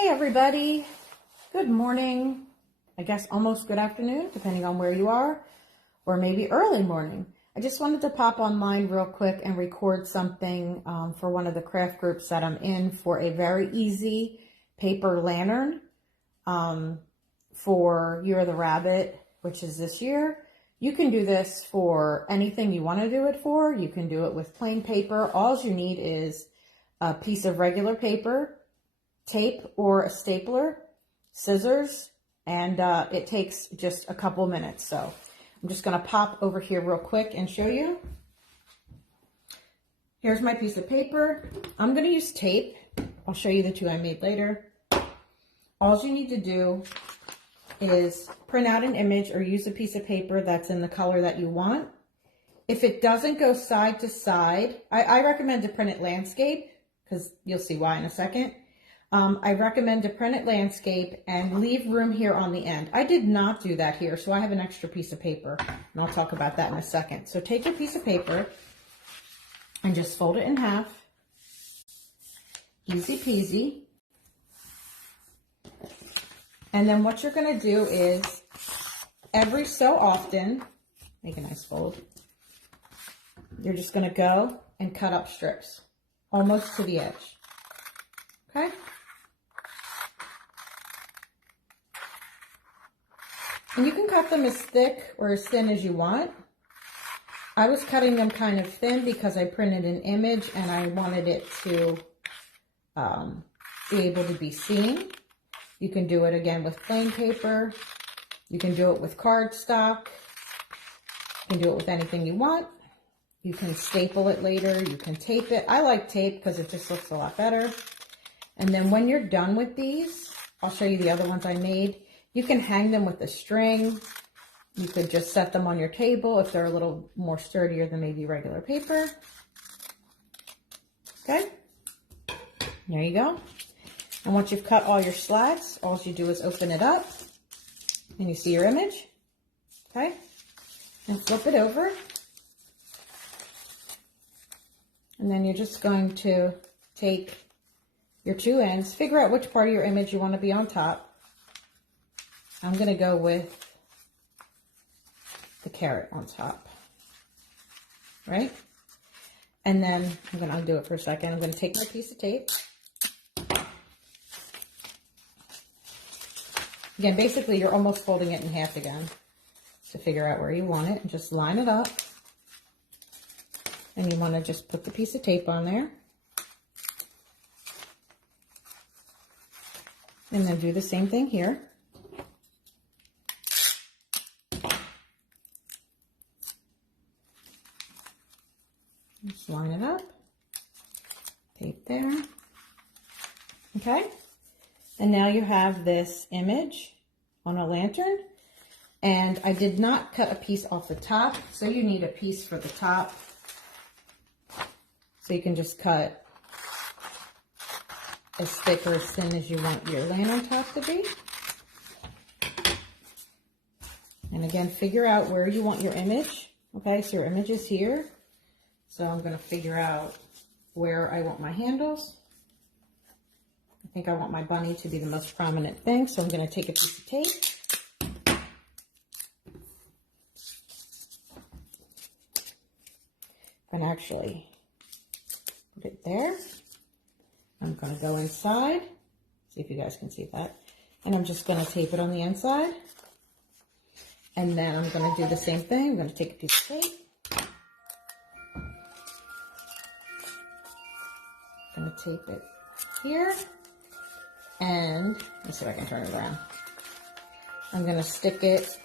Hey everybody, good morning, I guess almost good afternoon, depending on where you are, or maybe early morning. I just wanted to pop online real quick and record something for one of the craft groups that I'm in for a very easy paper lantern for Year of the Rabbit, which is this year. You can do this for anything you want to do it for. You can do it with plain paper. All you need is a piece of regular paper, tape or a stapler, scissors, and it takes just a couple minutes. So I'm just going to pop over here real quick and show you. Here's my piece of paper. I'm going to use tape. I'll show you the two I made later. All you need to do is print out an image or use a piece of paper that's in the color that you want. If it doesn't go side to side, I recommend to print it landscape, because you'll see why in a second. I recommend to print it landscape and leave room here on the end. I did not do that here, so I have an extra piece of paper, and I'll talk about that in a second. So take your piece of paper and just fold it in half. Easy peasy. And then what you're going to do is every so often, make a nice fold, you're just going to go and cut up strips almost to the edge. Okay? And you can cut them as thick or as thin as you want. I was cutting them kind of thin because I printed an image and I wanted it to be able to be seen. You can do it again with plain paper. You can do it with cardstock. You can do it with anything you want. You can staple it later. You can tape it. I like tape because it just looks a lot better. And then when you're done with these, I'll show you the other ones I made. You can hang them with a string. You could just set them on your table if they're a little more sturdier than maybe regular paper. Okay, there you go. And once you've cut all your slats, all you do is open it up and you see your image. Okay, and flip it over. And then you're just going to take your two ends, figure out which part of your image you want to be on top. I'm going to go with the carrot on top, right? And then I'm going to undo it for a second. I'm going to take my piece of tape. Again, basically you're almost folding it in half again to figure out where you want it, and just line it up. And you want to just put the piece of tape on there. And then do the same thing here. Just line it up, tape there, okay? And now you have this image on a lantern, and I did not cut a piece off the top, so you need a piece for the top. So you can just cut as thick or as thin as you want your lantern top to be. And again, figure out where you want your image. Okay, so your image is here. So I'm going to figure out where I want my handles. I think I want my bunny to be the most prominent thing, so I'm going to take a piece of tape. And actually put it there. I'm going to go inside, see if you guys can see that. And I'm just going to tape it on the inside. And then I'm going to do the same thing. I'm going to take a piece of tape. I'm going to tape it here. And let's see if I can turn it around. I'm going to stick it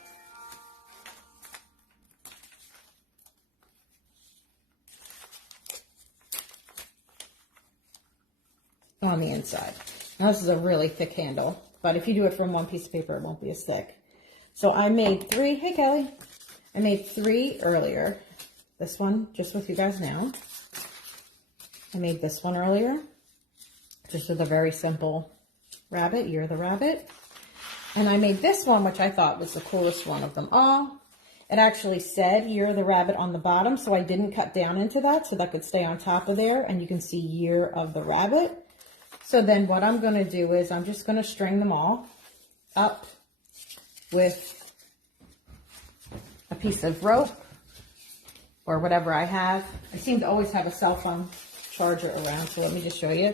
on the inside. Now this is a really thick handle, but if you do it from one piece of paper, it won't be as thick. So I made 3, hey Kelly, I made 3 earlier. This one just with you guys now. I made this one earlier, just with a very simple rabbit, Year of the Rabbit. And I made this one, which I thought was the coolest one of them all. It actually said Year of the Rabbit on the bottom, so I didn't cut down into that, so that could stay on top of there, and you can see Year of the Rabbit. So then what I'm going to do is I'm just going to string them all up with a piece of rope or whatever I have. I seem to always have a cell phone charger around, so let me just show you.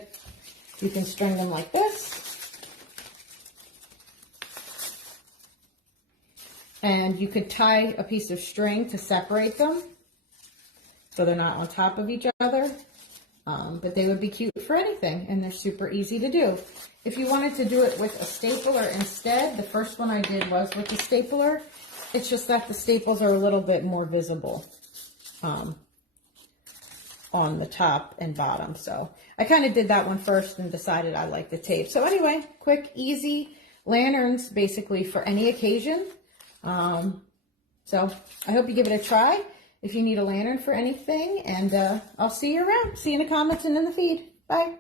You can string them like this. And you could tie a piece of string to separate them so they're not on top of each other. But they would be cute for anything, and they're super easy to do. If you wanted to do it with a stapler instead, the first one I did was with the stapler. It's just that the staples are a little bit more visible on the top and bottom. So I kind of did that one first and decided I like the tape. So anyway, quick, easy lanterns basically for any occasion. So I hope you give it a try if you need a lantern for anything, and I'll see you around. See you in the comments and in the feed. Bye.